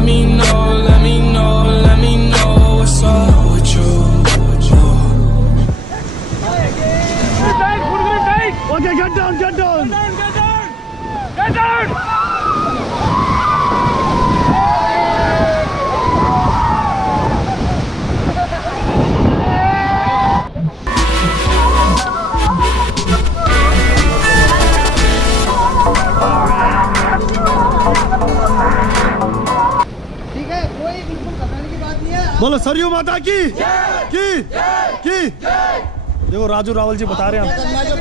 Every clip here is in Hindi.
let me know, let me know, let me know what's up with you. Okay, get down, get down. Get down! बोलो सरयू माता की देखो राजू रावल जी बता रहे हैं जो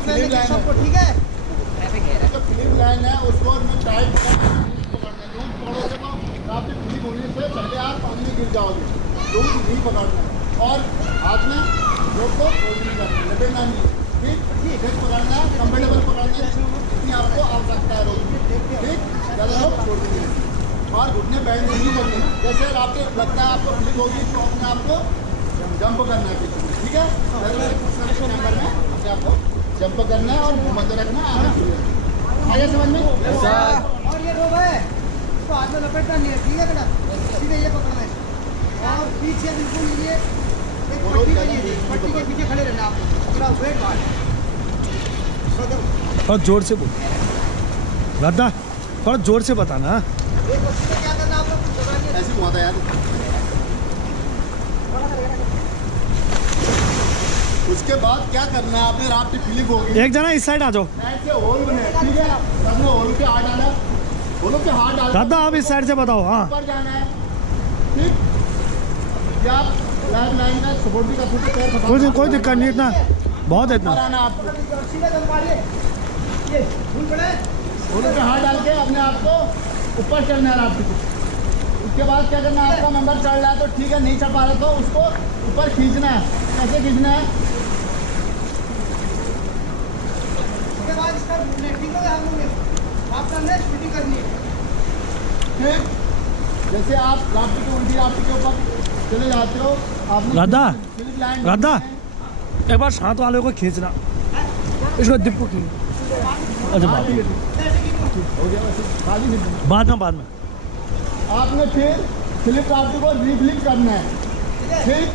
फिल्म लाइन है उसको टाइट पकड़ना आपकी फिल्म होने से पहले आप पानी में गिर जाओगे रोड नहीं पकड़ना और हाथ में रोड को होल्ड नहीं करना लपेटना नहीं ठीक है पकड़ना है कंफर्टेबल पकड़ना है जितनी आपको आवश्यकता है रोड ठीक ज़्यादा लोग छोड़ देंगे और घुटने बैंड नहीं करने जैसे आपको लगता है आपको फ्लिप होगी तो अपने आपको जंप करना है ठीक है आपको जंप करना है और मध्य रखना है आगे समझ में और ये रोब है इसको हाथ में लपेटना नहीं है ठीक है बेटा सीधे ये पकड़ना है और पीछे बिल्कुल ये एक पट्टी के पीछे खड़े रहना आपको पूरा वेट बाहर थोड़ा जोर से बोल राधा थोड़ा जोर से बताना एक वक्त में क्या करना आप लोग ऐसे हुआ था यार उसके बाद क्या करना है आपने राफ्ट फ्लिप होगी एक जना इस साइड आ जाओ ऐसे होल बने ठीक है सबने होल पे हाथ डाला होलों पे हाथ डाला राधा आप इस साइड से बताओ हाँ ऊपर जाना है ठीक या आप लाइन का सपोर्ट भी कर सकते पैर फंसा कोई दिक्कत नहीं इतना बहुत है इतना आना आपको सीधे दम मारिए ये भूल पड़े होलों पे हाथ डाल के अपने आप को ऊपर चढ़ना है राफ्ट को उसके बाद क्या करना है आपका मेंबर चढ़ रहा है तो ठीक है नहीं चढ़ पा रहा तो उसको ऊपर खींचना है कैसे खींचना है उसके बाद इसका नेटिंग का हम लोग आपका नेट शूटिंग करनी है ठीक जैसे आप राफ्ट के उल्टी राफ्ट के ऊपर चले जाते हो आप राधा एक बार साथ वाले को खींचना इसको डिप को खींच अच्छा बाद में आपने फिर फ्लिप राफ्ट को रिफ्लिप करना है ठीक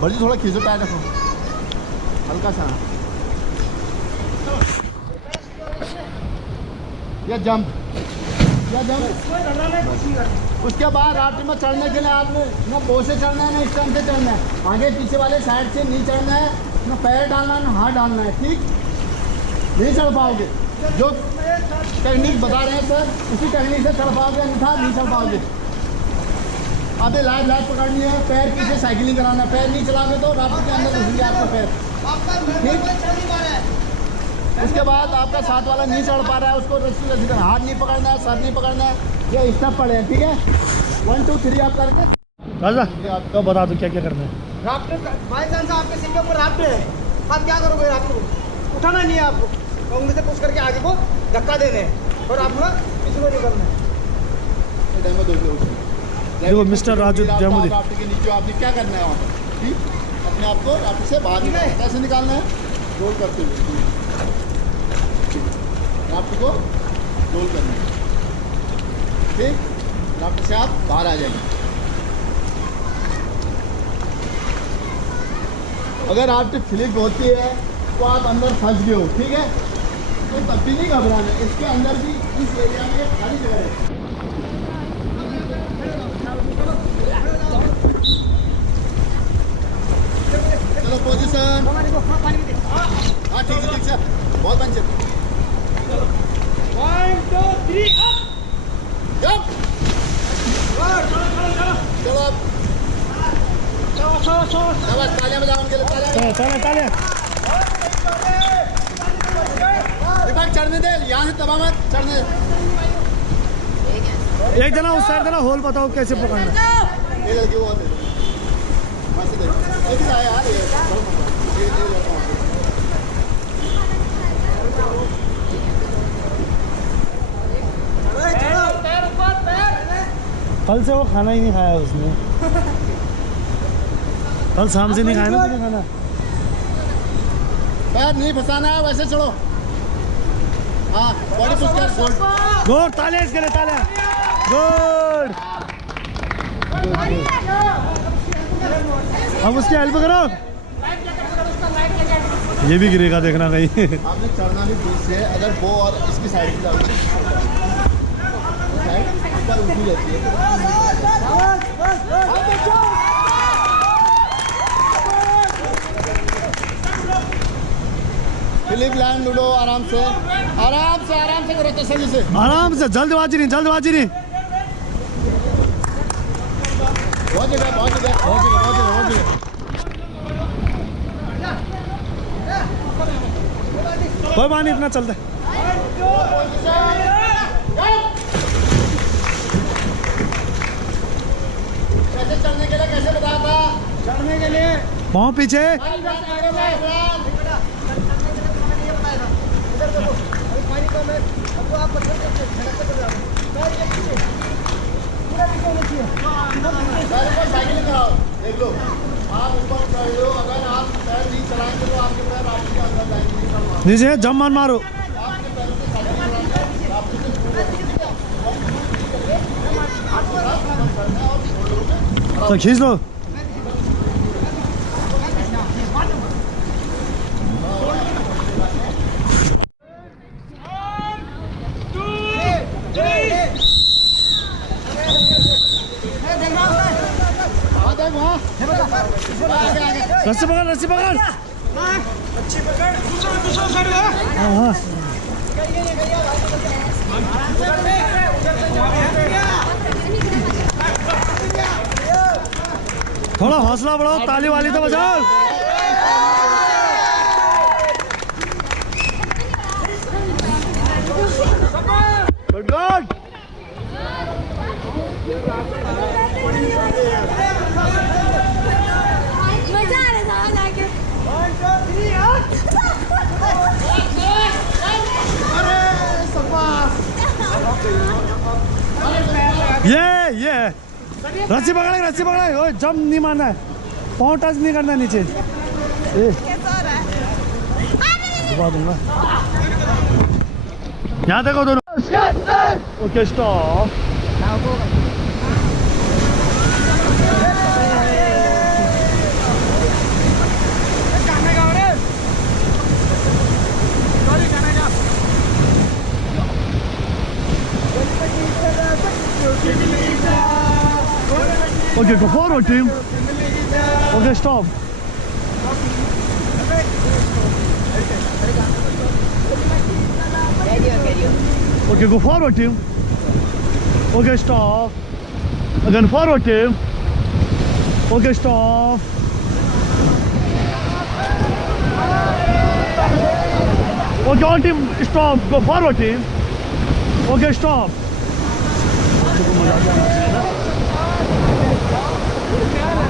बड़ी थोड़ा खींचो टाइट रखो हल्का सा या जंप उसके बाद राफ्ट में चढ़ने के लिए आपने ना बो से चढ़ना है ना इस टाइम से चढ़ना है आगे पीछे वाले साइड से नहीं चढ़ना है ना पैर डालना है ना हाथ डालना है ठीक नहीं चढ़ पाओगे जो टेक्निक बता रहे हैं सर उसी टेक्निक से चढ़ पाओगे अन्यथा नहीं चढ़ पाओगे अभी लाइट पकड़नी है पैर पीछे साइकिलिंग कराना है पैर नहीं चलाओगे तो राफ्ट के अंदर घुसेंगे आपका पैर ठीक उसके बाद आपका साथ वाला नहीं चढ़ पा रहा है उसको रस्सी करना हाथ नहीं पकड़ना है सर नहीं पकड़ना है ये स्टेप पड़े हैं ठीक है 1 2 3 आप करके राजा तो बता दो क्या क्या करना है राफ्ट बाई चांस आपके सिर के ऊपर राफ्ट है आप क्या करोगे राफ्ट को उठाना नहीं है आपको उंगली से पुश करके आगे को धक्का देने और आपको किसी को निकलना है देखो मिस्टर राजू जयमुदी राफ्ट के नीचे आपने क्या करना है वहाँ पर ठीक अपने आप को राफ्ट से बाहर निकालना है कैसे निकालना है रोल करते हुए राफ्ट को रोल करना है ठीक राफ्ट से आप बाहर आ जाएंगे अगर राफ्ट फ्लिप होती है तो आप अंदर फंस गए हो ठीक है तो तब भी नहीं घबराना इसके अंदर भी इस एरिया में खाली जगह है चलो पोजीशन हाँ ठीक है बहुत बन चल 1 2 3 अप चलो तालियां बजाओ उनके लिए तालियां चढ़ने दे यहाँ से दबा मत चढ़ने दे एक जना उस साइड देना होल बताओ कैसे पकड़ना ये लड़की वो दे मस्त दे एक ही आया यार ये कल से वो खाना ही नहीं खाया उसने कल शाम से नहीं खाया ना तुमने खाना पैर नहीं फंसाना है वैसे चलो हाँ बॉडी पुश कर गुड गुड ताले इसके लिए ताले गुड अब उसकी हेल्प करो ये भी गिरेगा देखना कहीं आपने चढ़ना भी बीच से अगर वो और इसकी साइड की जाओगे साइड ऊपर उठी जाती है फिलिप लैंड लूडो आराम से करो तसल्ली से आराम से जल्दबाजी नहीं बहुत जगह कोई बात नहीं इतना चलता है कैसे चलने के लिए कैसे बताया था चढ़ने के लिए पाँव पीछे पानी कम है अब तो आप पत्थर से झटक कर जाओ पूरा पीछे होना चाहिए साइकिल कराओ देख लो आप ऊपर चढ़ लो अगर आप पैर नहीं चलाएंगे तो आपके पैर रास्ते के अंदर जाएंगे नीचे जम मारो आपके पैरों से साइकिल चलाएंगे रास्ते से दूर तो खींच लो रस्सी पकड़ अच्छी पकड़ दूसरा साइड है हाँ थोड़ा हौसला बढ़ाओ ताली वाली तो बजाओ गुड गुड मजा आ रहा था जाके ये रस्सी पकड़े ओए जंप नहीं मारना है पाँव टच नहीं करना नीचे दबा दूंगा यहाँ देखो दोनों okay stop Okay, go forward, team. Okay, stop. Okay, go forward, team. Okay, stop. Again, forward, team. Okay, stop. Okay, all team, stop. Go forward, team. Okay, stop.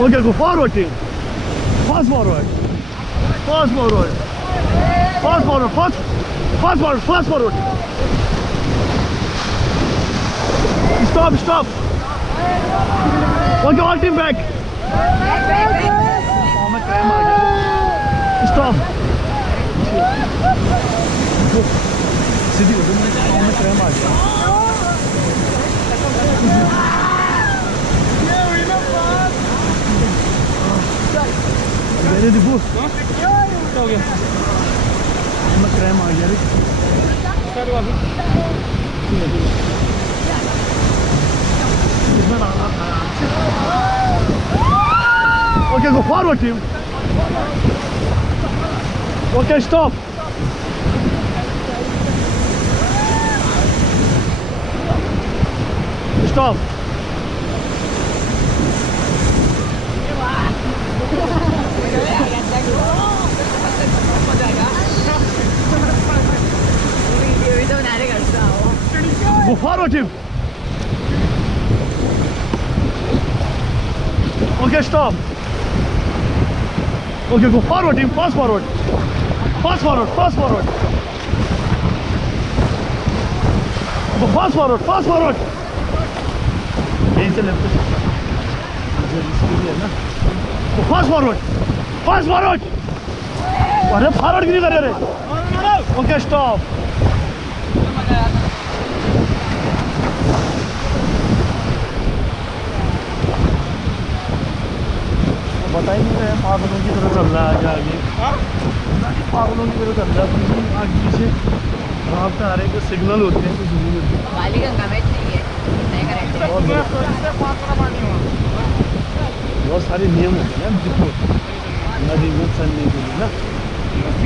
Okay, go forward, team. Fast forward. Fast forward. Fast forward. Fast forward. Fast forward. Stop, stop. Okay, all team back. Stop. मेरे दिखो क्या हो गया मैं क्रैम आ गया okay go forward team okay stop stop Go forward, team. Okay, stop. Okay, go forward, team. Fast forward. Fast forward. Fast forward. Go fast forward. Fast forward. Go fast forward. Fast forward. अरे फॉरवर्ड क्यों कर रहे? Okay, stop. चला आगे पागलों की तरह चल रहा है आगे पीछे रास्ता आ रहे हैं सिग्नल होते हैं तो जरूरी होते हैं बालीगंगा में नहीं है नहीं करेक्ट बहुत सारे नियम होते हैं देखो नदी में चलने के लिए ना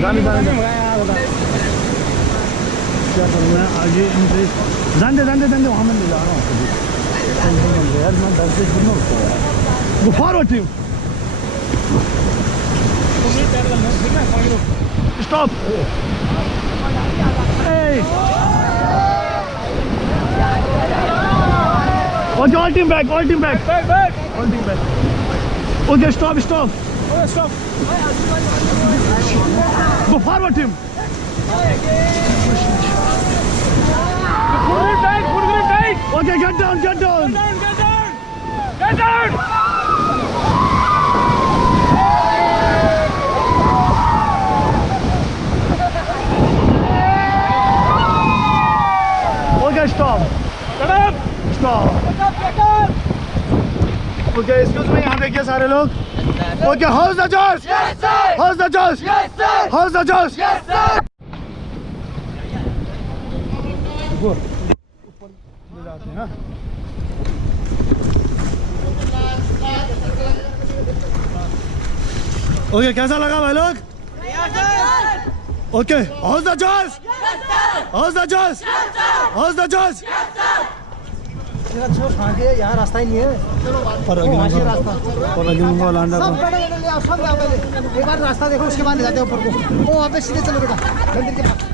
जाने क्या करना है आगे इनसे जाने वहाँ मैं ले जा रहा हूँ यार मैं 10 से शुरू होता है यार forward team stop Okay, all team back. Okay, stop. Go forward, team. Okay, get down. Okay, stop. Okay, excuse me, यहाँ देखिए सारे लोग. Okay, how's the Josh? Yes, sir. How's the Josh? Yes, sir. How's the Josh? Yes, sir. ऊपर ले जाते हैं. Okay, कैसा लगा भाई लोग? Okay, how's the Josh? Yes, sir. How's the Josh? Yes, sir. How's the Josh? Yes, sir. यहाँ रास्ता ही नहीं है पर लांडा सब सब एक बार रास्ता देखो उसके बाद ले जाते हैं ऊपर को वो वहाँ पे सीधे चलो बेटा मंदिर के पास